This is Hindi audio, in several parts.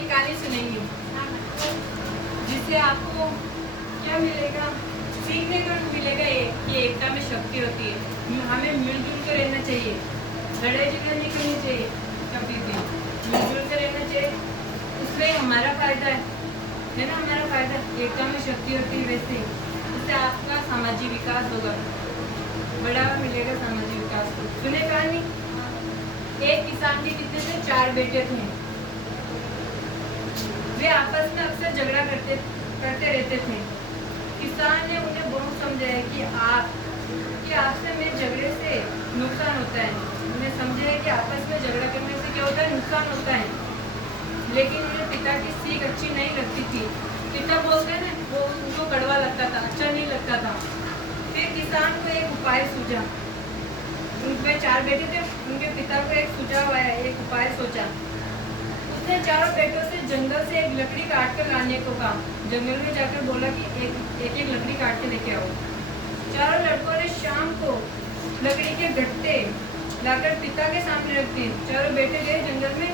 एक कहानी सुनेंगे जिससे आपको क्या मिलेगा, सीखने को मिलेगा ये कि एकता में शक्ति होती है। हमें मिलजुल कर रहना चाहिए, लड़ाई झगड़ा नहीं करनी चाहिए, कभी भी मिलजुल कर रहना चाहिए। उसमें हमारा फायदा है ना, हमारा फायदा। एकता में शक्ति होती है, वैसे इससे आपका सामाजिक विकास होगा, बढ़ावा मिलेगा सामाजिक विकास को। सुने कहानी, एक किसान के कितने थे, 4 बेटे थे। वे आपस में अक्सर झगड़ा करते रहते थे। किसान ने उन्हें बहुत समझाया कि आपसे में झगड़े से नुकसान होता है। उन्हें समझाया कि आपस में झगड़ा करने से क्या होता है, नुकसान होता है। लेकिन उन्हें पिता की सीख अच्छी नहीं लगती थी। पिता बोलते हैं ना, वो उनको कड़वा लगता था, अच्छा नहीं लगता था। फिर किसान को एक उपाय सूझा। उनके 4 बेटे थे, उनके पिता को एक सुझाव आया, एक उपाय सोचा। उसने चारों बेटों से जंगल से एक लकड़ी काट कर लाने को कहा। जंगल में जाकर बोला कि एक लकड़ी काट के लेके आओ। चारों लड़कों ने शाम को लकड़ी के गट्टे लाकर पिता के सामने रख दिए। चारों बेटे गए जंगल में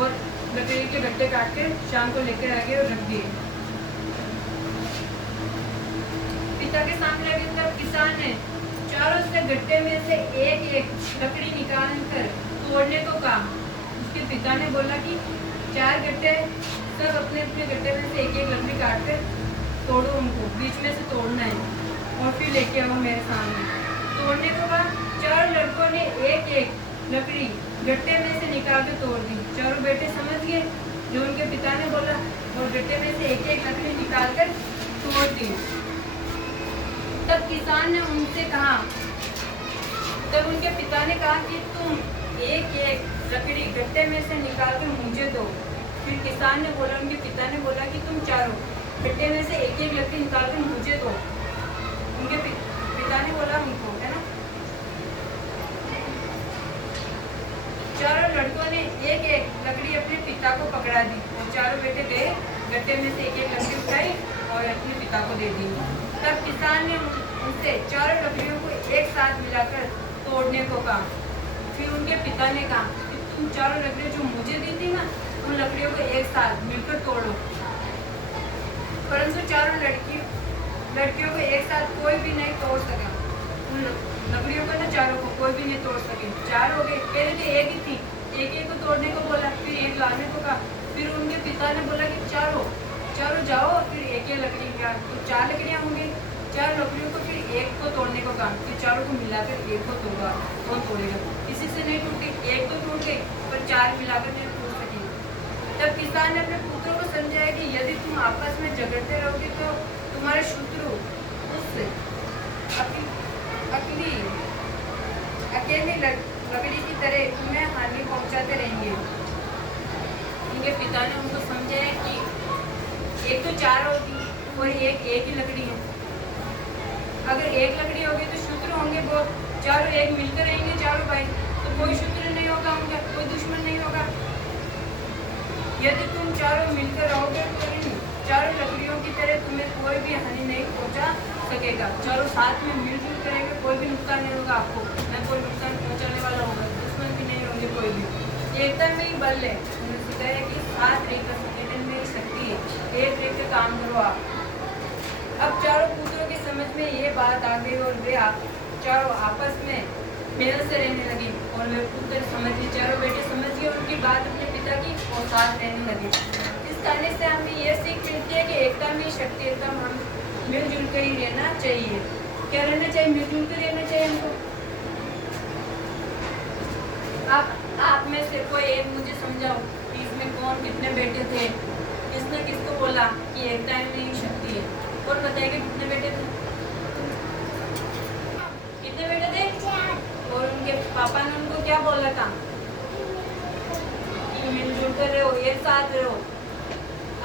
और लकड़ी के गट्टे काट कर शाम को लेकर आ गए और रख दिए पिता के सामने रखे। तब किसान ने चारों से गट्टे में से एक लकड़ी निकाल कर तोड़ने को कहा। उसके पिता ने बोला कि 4 गट्टे, सब अपने अपने गट्टे में से एक लकड़ी काट कर तोड़ो, उनको बीच में से तोड़ना है और फिर लेके आओ मेरे सामने। तोड़ने को कहा। 4 लड़कों ने एक लकड़ी गट्टे में से निकाल कर तोड़ दी। चारों बेटे समझ गए जो उनके पिता ने बोला और गट्टे में से एक लकड़ी निकाल कर तोड़ दी। तब किसान ने उनसे कहा, तब उनके पिता ने कहा कि तुम एक लकड़ी गट्टे में से निकाल कर मुझे दो। फिर किसान ने बोला, उनके पिता ने बोला कि तुम चारों गट्टे में से एक लकड़ी निकाल कर मुझे दो। उनके पिता ने बोला उनको, है ना। चारों लड़कों ने एक लकड़ी अपने पिता को पकड़ा दी और चारों बेटे गए, गट्टे में से एक लकड़ी उठाई और अपने पिता को दे दी। तब किसान ने उनसे चारों लकड़ियों को एक साथ मिलाकर तोड़ने को कहा। फिर उनके पिता ने कहा कि तुम चारों लकड़ियां जो मुझे दी थी ना, उन लकड़ियों को एक साथ मिलकर तोड़ो। परंतु चारों लड़कियों को एक साथ कोई भी नहीं तोड़ सका। उन लकड़ियों को ना, चारों को कोई भी नहीं तोड़ सके। 4 हो गए, पहले तो एक ही थी, एक को तोड़ने को बोला, फिर एक लाने को कहा। फिर उनके पिता ने बोला कि चारों जाओ, फिर एक लकड़ी का, तो 4 लकड़ियाँ होंगी। 4 लकड़ियों को फिर एक को तोड़ने को कहा। फिर चारों को मिलाकर एक को तोड़ा, कौन तोड़ेगा, किसी से नहीं टूटी। एक तो टूट गई पर 4 मिलाकर नहीं टूट सकी। तब किसान ने अपने पुत्रों को समझाया कि यदि तुम आपस में झगड़ते रहोगे तो तुम्हारे शत्रु उससे अकेली लकड़ी की तरह तुम्हें हानि पहुंचाते रहेंगे। उनके पिता ने उनको समझाया कि एक तो 4 होगी और एक ही लकड़ी है। अगर एक लकड़ी होगी तो शत्रु होंगे वो, चारों एक मिलकर रहेंगे, चारों भाई, तो कोई शत्रु नहीं होगा उनका, कोई दुश्मन नहीं होगा। यदि तुम चारों मिलकर रहोगे तो इन चारों लकड़ियों की तरह तुम्हें कोई भी हानि नहीं पहुंचा सकेगा। चारों साथ में मिलजुल करेंगे, कोई भी नुकसान नहीं होगा आपको, न कोई नुकसान पहुंचाने वाला होगा, दुश्मन भी नहीं होंगे कोई भी। एकता में ही बल है। उन्होंने सिखाया कि साथ रहकर संगठन में ही शक्ति है, एक रहकर काम करो आप। अब चारों पुत्रों की समझ में ये बात आ गई और वे चारों आपस में मेल से रहने लगे और वे पुत्र समझ गए, चारों बेटे समझ गए उनकी बात अपने पिता की और साथ रहने लगे। इस कहानी से हमें ये सीख मिलती है कि एकता में शक्ति, एकता हम मिलजुल कर ही रहना चाहिए। क्या रहना चाहिए, मिलजुल कर रहना चाहिए हमको। आप में से कोई एक मुझे समझाओ कि इसमें कौन कितने बेटे थे, किसने किसको बोला कि एकता में ही शक्ति है। कौन बताएगा कितने बेटे थे, कितने बेटे थे? और उनके पापा ने उनको क्या बोला था कि मिलजुल कर रहो, एक साथ रहो।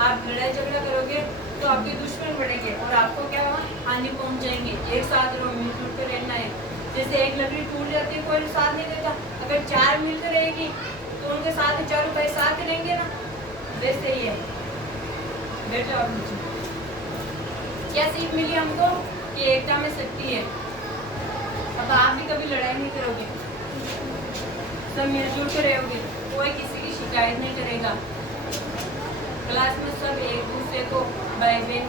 आप लड़ाई झगड़ा करोगे तो आपके दुश्मन बढ़ेंगे और आपको क्या हानि पहुंचाएंगे। एक साथ रहो, मिलजुल कर रहना है। जैसे एक लकड़ी टूट जाती है, कोई साथ नहीं देता, अगर 4 मिलकर रहेगी तो उनके साथ चारों भाई साथ रहेंगे ना, वैसे ही है। बेटा और मुझे क्या सीख मिली हमको कि एकता में शक्ति है। अब आप भी कभी लड़ाई नहीं करोगे, सब मिलजुल कर रहोगे, कोई किसी की शिकायत नहीं करेगा। क्लास में सब एक दूसरे को भाई बहन